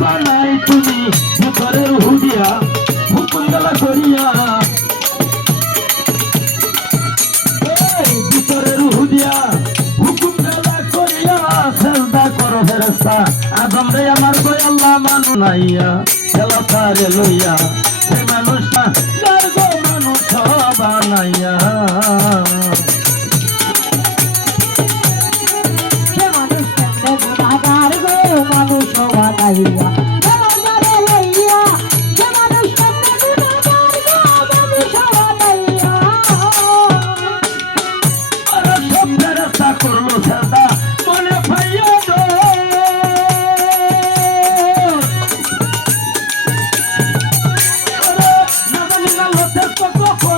ফেরস্তা বানাই তুমি, ভিতরের হুদিয়া হুকুম গলা করিয়া ভিতরের হুদিয়া হুকুম করিয়া সেজদা করো ফেরস্তা আদম রে আমার গো আল্লাহ মানু নাইয়া, খেলা তারে লইয়া। সে মানুষটা, যার গো মানুষ বানাইয়া Let's go, go, go.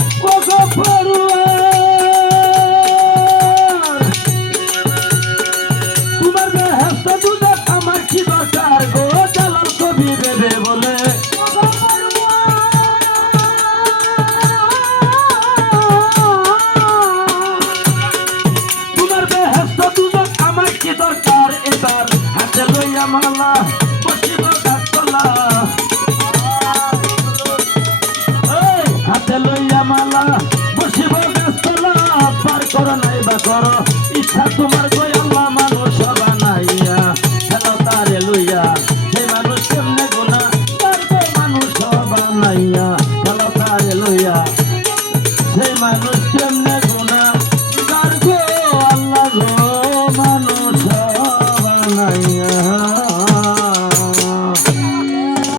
বলে। তোমার বেহেস্ত দুধ আমার কি দরকার এবার হাতে লইয়া মালা বসিব গাছতলা। হাতে লইয়া মালা বসিব গাছতলা। পার করো নাই বা করো। মানুষ